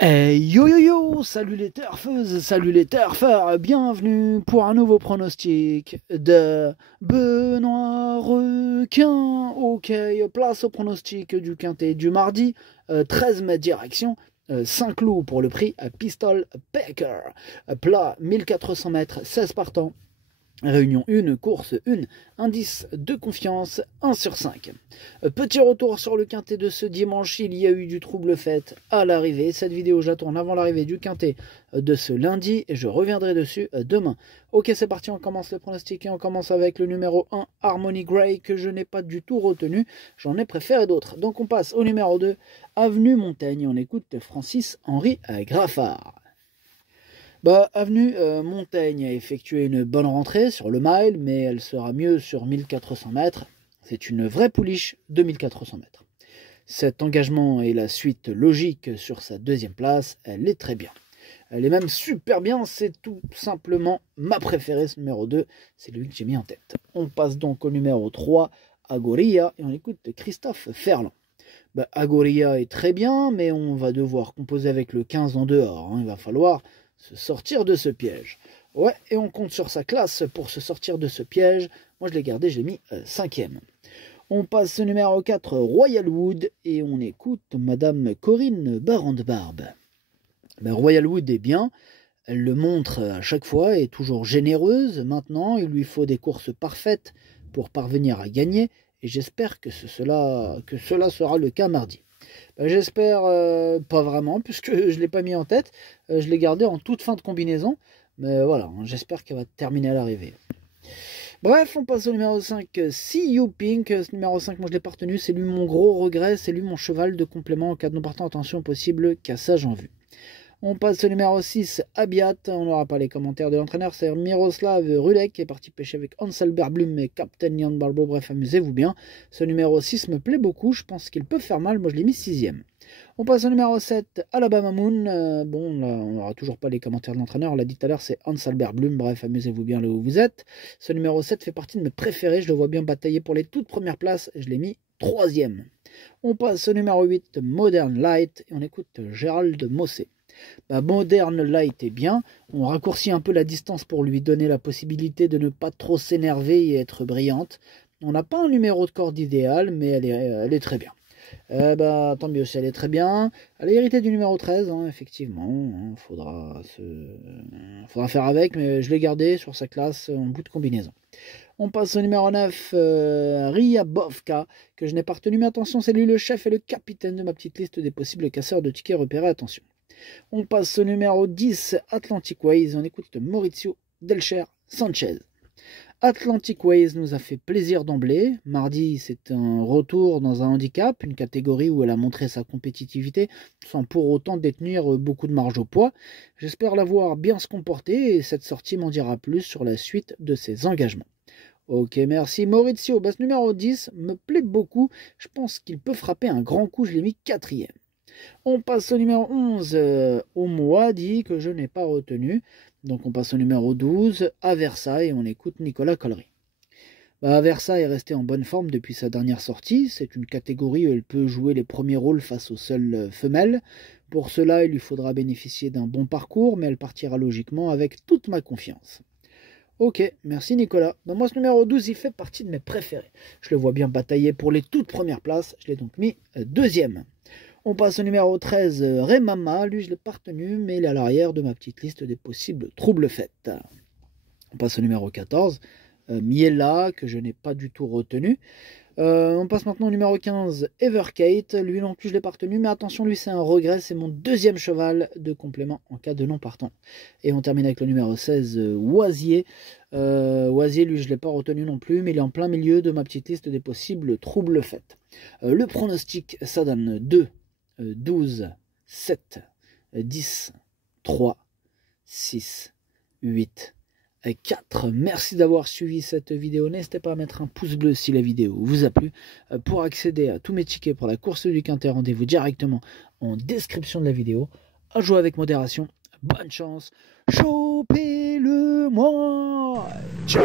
Hey yo yo yo, salut les turfeuses, salut les turfeurs, bienvenue pour un nouveau pronostic de Benoît Requin. Ok, place au pronostic du quintet du mardi, 13 mètres direction, 5 loups pour le prix à Pistol Packer. Plat 1400 mètres, 16 partants. Réunion 1, course 1, indice de confiance 1 sur 5. Petit retour sur le quintet de ce dimanche, il y a eu du trouble fait à l'arrivée. Cette vidéo, je la tourne avant l'arrivée du quintet de ce lundi et je reviendrai dessus demain. Ok, c'est parti, on commence le pronostic et on commence avec le numéro 1, Harmony Gray, que je n'ai pas du tout retenu. J'en ai préféré d'autres. Donc on passe au numéro 2, Avenue Montaigne. On écoute Francis-Henri Graffard. Avenue Montaigne a effectué une bonne rentrée sur le mile, mais elle sera mieux sur 1400 mètres. C'est une vraie pouliche de 1400 mètres. Cet engagement est la suite logique sur sa deuxième place. Elle est très bien. Elle est même super bien. C'est tout simplement ma préférée, ce numéro 2. C'est lui que j'ai mis en tête. On passe donc au numéro 3, Agoria, et on écoute Christophe Ferland. Agoria est très bien, mais on va devoir composer avec le 15 en dehors. Il va falloir se sortir de ce piège. Ouais, et on compte sur sa classe pour se sortir de ce piège. Moi, je l'ai gardé, je l'ai mis 5e. On passe au numéro 4, Royal Wood, et on écoute Madame Corinne Barande-Barbe. Royal Wood est bien, elle le montre à chaque fois, est toujours généreuse. Maintenant, il lui faut des courses parfaites pour parvenir à gagner, et j'espère que cela sera le cas mardi. J'espère pas vraiment, puisque je ne l'ai pas mis en tête. Je l'ai gardé en toute fin de combinaison. Mais voilà, j'espère qu'elle va terminer à l'arrivée. Bref, on passe au numéro 5, See You Pink. Ce numéro 5, moi je l'ai pas retenu. C'est lui mon gros regret. C'est lui mon cheval de complément en cas de non partant. Attention, possible cassage en vue. On passe au numéro 6, Abiat. On n'aura pas les commentaires de l'entraîneur. C'est Miroslav Rulek qui est parti pêcher avec Anselbert Blum et Captain Jan Balbo. Bref, amusez-vous bien. Ce numéro 6 me plaît beaucoup. Je pense qu'il peut faire mal. Moi, je l'ai mis 6e. On passe au numéro 7, Alabama Moon. Là, on n'aura toujours pas les commentaires de l'entraîneur. On l'a dit tout à l'heure, c'est Anselbert Blum. Bref, amusez-vous bien là où vous êtes. Ce numéro 7 fait partie de mes préférés. Je le vois bien batailler pour les toutes premières places. Je l'ai mis 3e. On passe au numéro 8, Modern Light. Et on écoute Gérald Mossé. Modern Light est bien, on raccourcit un peu la distance pour lui donner la possibilité de ne pas trop s'énerver et être brillante. On n'a pas un numéro de corde idéal, mais elle est très bien. Tant mieux si elle est très bien. Elle est héritée du numéro 13, effectivement. Faudra faire avec, mais je l'ai gardé sur sa classe en bout de combinaison. On passe au numéro 9, Ria Bovka, que je n'ai pas retenu, mais attention, c'est lui le chef et le capitaine de ma petite liste des possibles casseurs de tickets repérés, attention. On passe au numéro 10, Atlantic Ways. On écoute Maurizio Delcher Sanchez. Atlantic Ways nous a fait plaisir d'emblée. Mardi, c'est un retour dans un handicap, une catégorie où elle a montré sa compétitivité sans pour autant détenir beaucoup de marge au poids. J'espère la voir bien se comporter et cette sortie m'en dira plus sur la suite de ses engagements. Ok, merci Maurizio. Ce numéro 10 me plaît beaucoup. Je pense qu'il peut frapper un grand coup. Je l'ai mis 4e. On passe au numéro 11, Omoadi, que je n'ai pas retenu. Donc on passe au numéro 12, à Versailles, et on écoute Nicolas Collery. Versailles est resté en bonne forme depuis sa dernière sortie. C'est une catégorie où elle peut jouer les premiers rôles face aux seules femelles. Pour cela, il lui faudra bénéficier d'un bon parcours, mais elle partira logiquement avec toute ma confiance. Ok, merci Nicolas. Moi, ce numéro 12, il fait partie de mes préférés. Je le vois bien batailler pour les toutes premières places. Je l'ai donc mis 2e. On passe au numéro 13, Remama. Lui, je ne l'ai pas retenu, mais il est à l'arrière de ma petite liste des possibles troubles faits. On passe au numéro 14, Miela, que je n'ai pas du tout retenu. On passe maintenant au numéro 15, Everkate. Lui non plus, je ne l'ai pas retenu, mais attention, lui, c'est un regret. C'est mon 2e cheval de complément en cas de non partant. Et on termine avec le numéro 16, Oisier. Oisier, lui, je ne l'ai pas retenu non plus, mais il est en plein milieu de ma petite liste des possibles troubles faits. Le pronostic, ça donne 2. 12, 7, 10, 3, 6, 8, 4. Merci d'avoir suivi cette vidéo. N'hésitez pas à mettre un pouce bleu si la vidéo vous a plu. Pour accéder à tous mes tickets pour la course du quintet, rendez-vous directement en description de la vidéo. À jouer avec modération. Bonne chance. Chopez-le-moi. Ciao.